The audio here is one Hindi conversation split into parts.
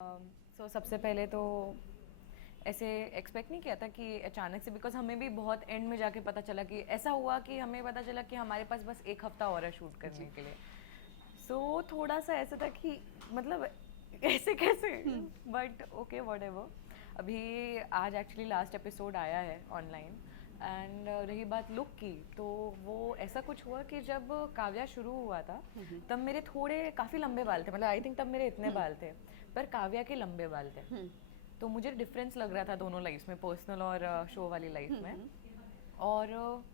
सबसे पहले तो ऐसे एक्सपेक्ट नहीं किया था कि अचानक से, बिकॉज हमें भी बहुत एंड में जाके पता चला कि ऐसा हुआ कि हमें पता चला कि हमारे पास बस एक हफ्ता और है शूट करने जी। के लिए। थोड़ा सा ऐसा था कि मतलब ऐसे कैसे, बट ओके वॉट एवर। अभी आज एक्चुअली लास्ट एपिसोड आया है ऑनलाइन। एंड रही बात लुक की, तो वो ऐसा कुछ हुआ कि जब काव्या शुरू हुआ था तब मेरे थोड़े काफ़ी लंबे बाल थे, मतलब आई थिंक तब मेरे इतने बाल थे, पर काव्या के लंबे बाल थे। तो मुझे डिफरेंस लग रहा था दोनों लाइफ में, पर्सनल और शो वाली लाइफ में। और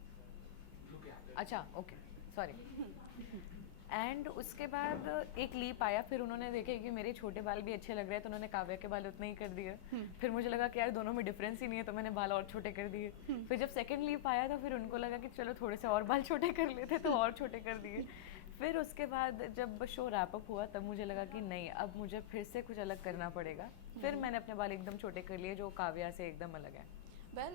अच्छा ओके, सॉरी। एंड उसके बाद एक लीप आया, फिर उन्होंने देखे कि मेरे छोटे बाल भी अच्छे लग रहे हैं, तो उन्होंने काव्या के बाल उतने ही कर दिए। फिर मुझे लगा कि यार दोनों में डिफरेंस ही नहीं है, तो मैंने बाल और छोटे कर दिए। फिर जब सेकंड लीप आया था, फिर उनको लगा कि चलो थोड़े से और बाल छोटे कर लेते, तो और छोटे कर दिए। फिर उसके बाद जब शो रैप अप हुआ, तब मुझे लगा कि नहीं, अब मुझे फिर से कुछ अलग करना पड़ेगा। फिर मैंने अपने बाल एकदम छोटे कर लिए, जो काव्या से एकदम अलग है। वेल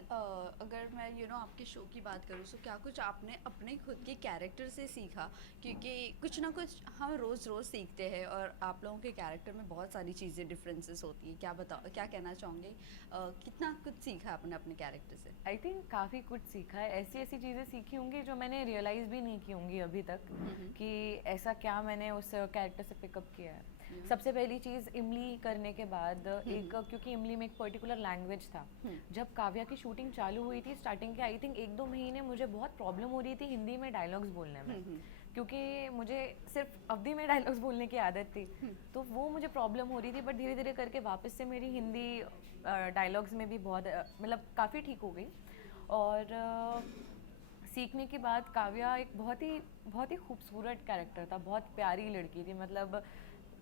अगर मैं आपके शो की बात करूँ तो क्या कुछ आपने अपने खुद के कैरेक्टर से सीखा? क्योंकि कुछ ना कुछ हम रोज़ सीखते हैं और आप लोगों के कैरेक्टर में बहुत सारी चीज़ें डिफरेंसेस होती हैं। क्या कहना चाहोगे? कितना कुछ सीखा आपने अपने कैरेक्टर से? आई थिंक काफ़ी कुछ सीखा है, ऐसी ऐसी चीज़ें सीखी होंगी जो मैंने रियलाइज़ भी नहीं की होंगी अभी तक, कि ऐसा क्या मैंने उस कैरेक्टर से पिकअप किया है। सबसे पहली चीज़, इमली करने के बाद एक, क्योंकि इमली में एक पर्टिकुलर लैंग्वेज था। जब काव्या की शूटिंग चालू हुई थी, स्टार्टिंग के आई थिंक 1-2 महीने मुझे बहुत प्रॉब्लम हो रही थी हिंदी में डायलॉग्स बोलने में, क्योंकि मुझे सिर्फ अवधि में डायलॉग्स बोलने की आदत थी। तो वो मुझे प्रॉब्लम हो रही थी, बट धीरे धीरे करके वापस से मेरी हिंदी डायलॉग्स में भी बहुत मतलब काफ़ी ठीक हो गई। और सीखने के बाद काव्या एक बहुत ही खूबसूरत कैरेक्टर था, बहुत प्यारी लड़की थी। मतलब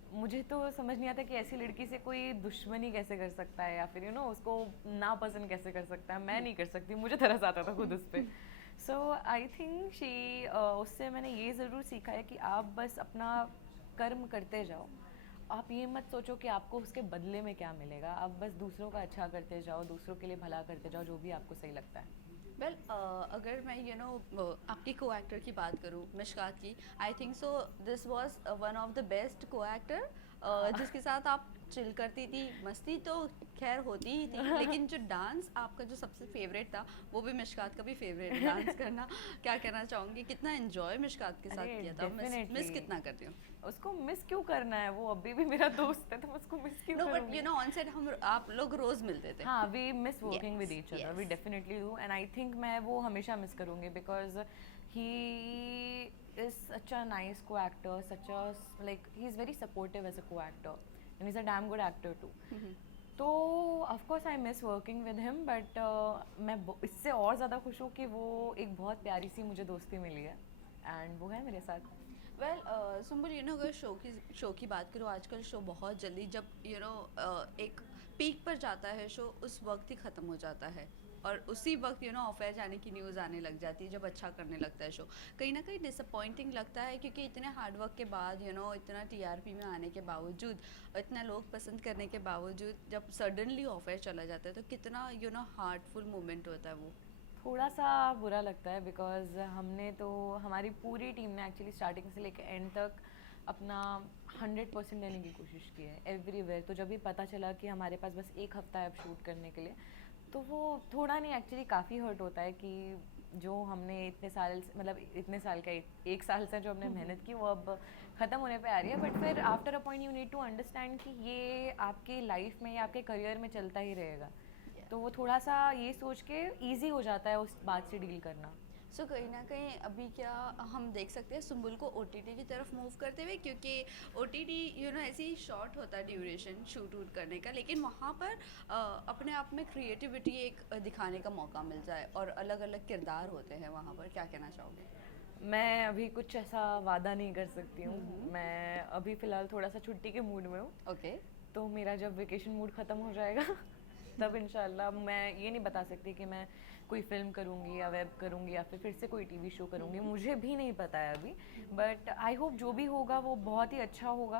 मुझे तो समझ नहीं आता कि ऐसी लड़की से कोई दुश्मनी कैसे कर सकता है, या फिर उसको नापसंद कैसे कर सकता है। मैं नहीं कर सकती, मुझे तरस आता था खुद उस पर। सो आई थिंक उससे मैंने ये ज़रूर सीखा है कि आप बस अपना कर्म करते जाओ। आप ये मत सोचो कि आपको उसके बदले में क्या मिलेगा, आप बस दूसरों का अच्छा करते जाओ, दूसरों के लिए भला करते जाओ, जो भी आपको सही लगता है। वेल अगर मैं आपकी को एक्टर की बात करूँ, मिशकात की, I think so this was one of the best को एक्टर जिसके साथ आप चिल करती थी। मस्ती तो खैर होती ही थी, लेकिन जो डांस आपका जो सबसे फेवरेट था, वो भी मिशकात का भी फेवरेट है डांस करना। क्या कहना चाहूँगी, कितना एंजॉय मिशकात के साथ अरे किया था? मिस डेफिनेटली, कितना करती हूँ? उसको मिस क्यों करना है, वो अभी भी मेरा दोस्त है, तो मैं उसको मिस क्यों नो बट करूँगी। ऑन सेट हम आप लोग रोज मिलते थे। हाँ, we miss working with yes each other, we yes. Definitely do, and I think मैं वो हमेशा मिस करूँगी, because he is such a nice co actor, such a like he is very supportive as a co actor, and is a damn good actor too. तो of course I miss working with him, but मैं इससे और ज़्यादा खुश हूँ कि वो एक बहुत प्यारी सी मुझे दोस्ती मिली है, एंड वो है मेरे साथ। वेल सुम्बुल, अगर शो की बात करूँ, आजकल शो बहुत जल्दी जब एक पीक पर जाता है शो, उस वक्त ही ख़त्म हो जाता है और उसी वक्त अफेयर जाने की न्यूज़ आने लग जाती है जब अच्छा करने लगता है शो। कहीं ना कहीं डिसअपॉइंटिंग लगता है, क्योंकि इतने हार्डवर्क के बाद इतना टीआरपी में आने के बावजूद, इतना लोग पसंद करने के बावजूद, जब सडनली अफेयर चला जाता है, तो कितना हार्टफुल मोमेंट होता है वो। थोड़ा सा बुरा लगता है, बिकॉज हमने तो, हमारी पूरी टीम ने एक्चुअली स्टार्टिंग से लेकर एंड तक अपना 100% देने की कोशिश की है एवरीवेयर। तो जब भी पता चला कि हमारे पास बस एक हफ्ता है अब शूट करने के लिए, तो वो थोड़ा नहीं, एक्चुअली काफ़ी हर्ट होता है कि जो हमने इतने साल मतलब इतने साल का एक साल से जो हमने मेहनत की, वो अब ख़त्म होने पे आ रही है। बट फिर after a point you need to understand कि ये आपकी लाइफ में या आपके करियर में चलता ही रहेगा। तो वो थोड़ा सा ये सोच के ईजी हो जाता है उस बात से डील करना। सो कहीं ना कहीं अभी क्या हम देख सकते हैं सुम्बुल को ओटीटी की तरफ मूव करते हुए, क्योंकि ओटीटी ऐसे ही शॉर्ट होता है ड्यूरेशन शूट वूट करने का, लेकिन वहाँ पर अपने आप में क्रिएटिविटी एक दिखाने का मौका मिल जाए और अलग अलग किरदार होते हैं वहाँ पर। क्या कहना चाहोगे? मैं अभी कुछ ऐसा वादा नहीं कर सकती हूँ। मैं अभी फ़िलहाल थोड़ा सा छुट्टी के मूड में हूँ। ओके। तो मेरा जब वेकेशन मूड ख़त्म हो जाएगा तब इंशाल्लाह, मैं ये नहीं बता सकती कि मैं कोई फ़िल्म करूँगी या वेब करूँगी या फिर से कोई टीवी शो करूँगी, मुझे भी नहीं पता है अभी। बट आई होप जो भी होगा वो बहुत ही अच्छा होगा,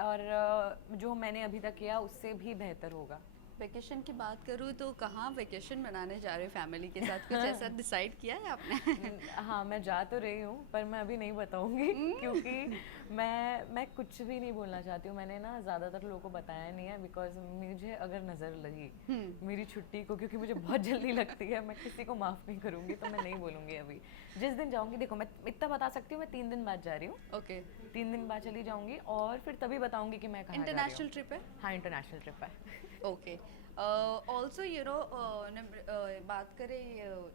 और जो मैंने अभी तक किया उससे भी बेहतर होगा। वेकेशन की बात करूँ तो कहाँ वेकेशन मनाने जा रहे हो फैमिली के साथ? कुछ ऐसा डिसाइड किया है आपने? हाँ, मैं जा तो रही हूँ पर मैं अभी नहीं बताऊँगी क्योंकि मैं कुछ भी नहीं बोलना चाहती हूँ। मैंने ना ज़्यादातर लोगों को बताया नहीं है बिकॉज़ मुझे अगर नज़र लगी मेरी छुट्टी को, क्योंकि मुझे बहुत जल्दी लगती है, मैं किसी को माफ़ नहीं करूँगी, तो मैं नहीं बोलूँगी अभी। जिस दिन जाऊँगी, देखो मैं इतना बता सकती हूँ, मैं 3 दिन बाद जा रही हूँ। ओके। 3 दिन बाद चली जाऊँगी और फिर तभी बताऊँगी कि मैं कहाँ जा रही इंटरनेशनल हूँ। ट्रिप है? हाँ, इंटरनेशनल ट्रिप है। ओके। ऑल्सो बात करें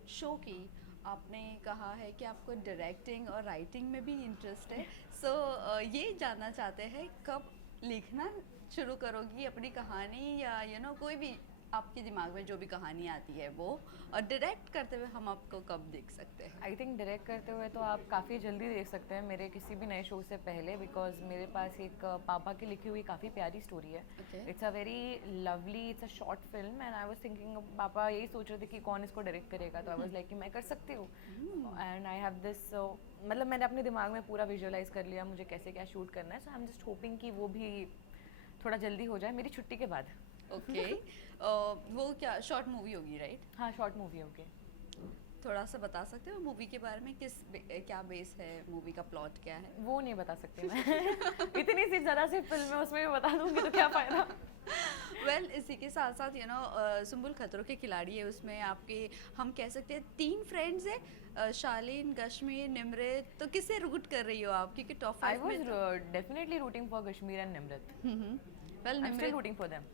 शो की, आपने कहा है कि आपको डायरेक्टिंग और राइटिंग में भी इंटरेस्ट है। सो ये जानना चाहते हैं कब लिखना शुरू करोगी अपनी कहानी, या कोई भी आपके दिमाग में जो भी कहानी आती है वो, और डायरेक्ट करते हुए हम आपको कब देख सकते हैं? आई थिंक डायरेक्ट करते हुए तो आप काफ़ी जल्दी देख सकते हैं मेरे किसी भी नए शो से पहले, बिकॉज मेरे पास एक पापा की लिखी हुई काफ़ी प्यारी स्टोरी है। Okay. It's a very lovely, it's a short film and I was thinking, पापा यही सोच रहे थे कि कौन इसको डायरेक्ट करेगा, तो आई वाज लाइक कि मैं कर सकती हूँ। एंड आई हैव दिस, मतलब मैंने अपने दिमाग में पूरा विजुअलाइज कर लिया मुझे कैसे क्या शूट करना है। सो आई एम जस्ट होपिंग कि वो भी थोड़ा जल्दी हो जाए मेरी छुट्टी के बाद। ओके। वो क्या शॉर्ट मूवी होगी, राइट? हाँ, शॉर्ट मूवी होगी। थोड़ा सा बता सकते हो मूवी के बारे में, क्या बेस है मूवी का, प्लॉट क्या है? वो नहीं बता सकती मैं। इतनी सी जरा सी फिल्म है, उसमें भी बता दूंगी तो क्या फायदा। वेल इसी के साथ साथ सुम्बुल खतरों के खिलाड़ी है, उसमें आपके हम कह सकते हैं 3 फ्रेंड्स है, शालीन, कश्मीर, निमृत। तो किसे रूट कर रही हो आप, क्योंकि टॉप आई 5 में was definitely rooting for Kashmir and Nimrit. Well I am still rooting for them.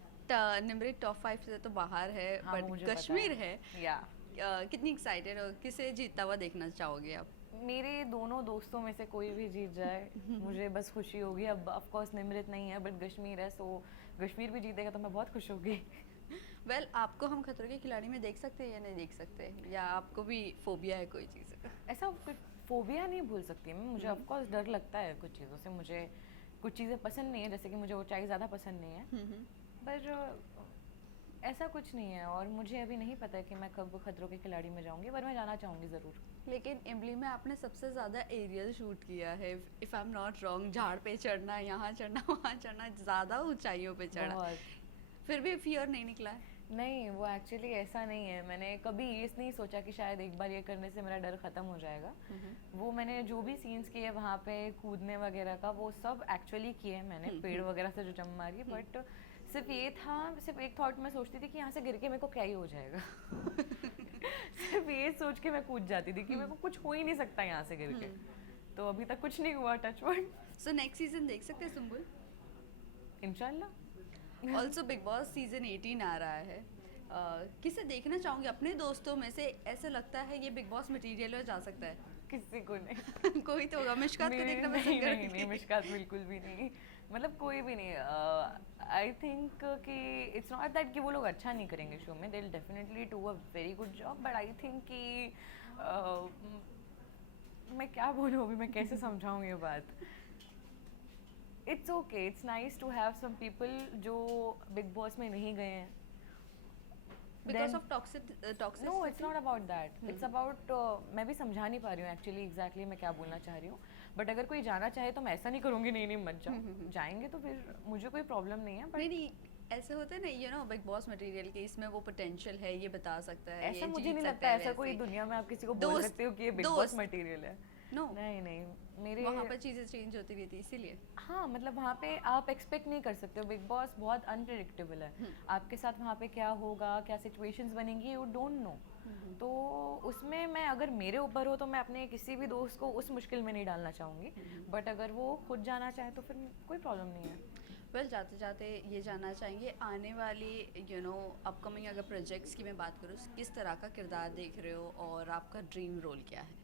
Nimrit top 5 से तो बाहर है, हाँ, वो बट मुझे पता कश्मीर है। या कितनी एक्साइटेड हो, किसे जीतता हुआ देखना चाहोगे आप? मेरे दोनों दोस्तों में से कोई भी जीत जाए मुझे बस खुशी होगी। अब ऑफ कोर्स निमृत नहीं है बट कश्मीर है, सो कश्मीर भी जीतेगा तो मैं बहुत खुश होगी। वेल आपको हम खतरों के खिलाड़ी में देख सकते हैं या नहीं देख सकते, या आपको भी फोबिया है कोई चीज़ का? ऐसा फोबिया नहीं भूल सकती मैं, मुझे ऑफ कोर्स डर लगता है कुछ चीज़ों से। मुझे कुछ चीज़ें पसंद नहीं है, जैसे कि मुझे ऊंचाई ज़्यादा पसंद नहीं है, पर ऐसा कुछ नहीं है। और मुझे अभी नहीं पता है कि मैं कब खतरों के खिलाड़ी में जाऊंगी, पर मैं जाना चाहूँगी ज़रूर। लेकिन इमली में आपने सबसे ज़्यादा एरियल शूट किया है, if I am not wrong. झाड़ पे चढ़ना, यहाँ चढ़ना, वहाँ चढ़ना, ज़्यादा ऊंचाइयों पे चढ़ना, बहुत। फिर भी फियर नहीं निकला है? नहीं, वो एक्चुअली ऐसा नहीं है। मैंने कभी ये नहीं सोचा कि शायद एक बार ये करने से मेरा डर ख़त्म हो जाएगा। वो मैंने जो भी सीन्स किए वहाँ पे कूदने वगैरह का, वो सब एक्चुअली किए मैंने, पेड़ वगैरह से जो जम मारी। बट सिर्फ ये था, सिर्फ एक थॉट में सोचती थी कि यहाँ से गिर के मेरे को क्या ही हो जाएगा। सिर्फ ये सोच के मैं कूद जाती थी कि मेरे को कुछ हो ही नहीं सकता यहाँ से गिर के। तो अभी तक कुछ नहीं हुआ, touch wood. So next season देख सकते हैं सुम्बुल? इंशाल्लाह। ऑल्सो बिग बॉस सीजन 18 आ रहा है। किसे देखना चाहूँगी अपने दोस्तों में से, ऐसा लगता है ये बिग बॉस मटेरियल में जा सकता है? किसी को नहीं। कोई तो होगा, मिशकात को देखना नहीं पसंद नहीं नहीं, करोगी? मिशकात बिल्कुल भी नहीं, मतलब कोई भी नहीं। आई थिंक कि इट्स नॉट दैट कि वो लोग अच्छा नहीं करेंगे शो में, they will definitely do a very good job, but I think कि मैं क्या बोलूँ अभी, मैं कैसे समझाऊँ ये बात। It's okay, it's nice to have some people जो बिग बॉस में नहीं गए हैं। Because of toxic. No, it's not about that, it's about, मैं भी समझा नहीं पा रही हूँ एक्चुअली एग्जैक्टली मैं क्या बोलना चाह रही हूँ। बट अगर कोई जाना चाहे तो मैं ऐसा नहीं करूँगी नहीं नहीं मत जाओ। जाएंगे तो फिर मुझे कोई प्रॉब्लम नहीं है, बट नहीं, ऐसे होते हैं ना, बिग बॉस मटेरियल के, इसमें वो पोटेंशियल है, ये बता सकता है, ऐसा ये मुझे जीत नहीं सकता लगता है, ऐसा कोई वैसे। दुनिया में आप किसी को बोल दोस्त- सकते हो कि ये बिग बॉस दोस्त। मटेरियल है। नो, नहीं नहीं, मेरे वहाँ पर चीज़ें चेंज होती रहती है, इसीलिए। हाँ, मतलब वहाँ पे आप एक्सपेक्ट नहीं कर सकते हो, बिग बॉस बहुत अनप्रिडिक्टेबल है। आपके साथ वहाँ पे क्या होगा, क्या सिचुएशंस बनेंगी, यू डोंट नो। तो उसमें मैं, अगर मेरे ऊपर हो तो मैं अपने किसी भी दोस्त को उस मुश्किल में नहीं डालना चाहूँगी, बट अगर वो खुद जाना चाहे तो फिर कोई प्रॉब्लम नहीं है। वेल जाते जाते ये जानना चाहेंगे, आने वाली अपकमिंग अगर प्रोजेक्ट्स की मैं बात करूँ, किस तरह का किरदार देख रहे हो, और आपका ड्रीम रोल क्या है?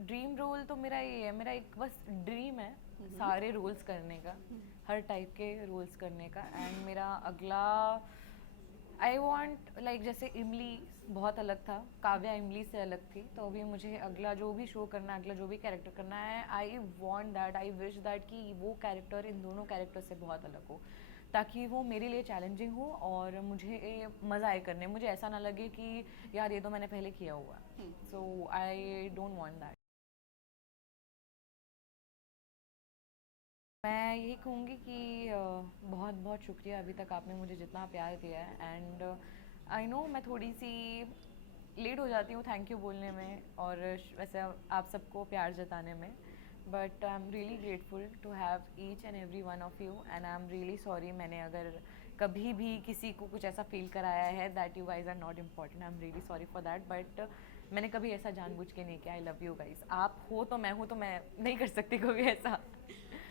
ड्रीम रोल तो मेरा ये है, मेरा एक बस ड्रीम है सारे रोल्स करने का, हर टाइप के रोल्स करने का। एंड मेरा अगला, आई वांट लाइक, जैसे इमली बहुत अलग था, काव्या इमली से अलग थी, तो अभी मुझे अगला जो भी शो करना है, अगला जो भी कैरेक्टर करना है, I want that, I wish that कि वो कैरेक्टर इन दोनों कैरेक्टर से बहुत अलग हो, ताकि वो मेरे लिए चैलेंजिंग हो और मुझे मज़ा आए करने, मुझे ऐसा ना लगे कि यार ये तो मैंने पहले किया हुआ। सो आई डोंट वांट दैट। मैं यही कहूँगी कि बहुत बहुत शुक्रिया अभी तक आपने मुझे जितना प्यार दिया है, एंड आई नो मैं थोड़ी सी लेट हो जाती हूँ थैंक यू बोलने में और वैसे आप सबको प्यार जताने में, but I am really grateful to have each and every one of you, and I am really sorry मैंने अगर कभी भी किसी को कुछ ऐसा फील कराया है that you guys are not important, I am really sorry for that, but मैंने कभी ऐसा जानबूझ के नहीं किया। आई लव यू गाइज, आप हो तो मैं हूँ, तो मैं नहीं कर सकती कभी ऐसा।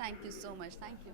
Thank you so much, thank you.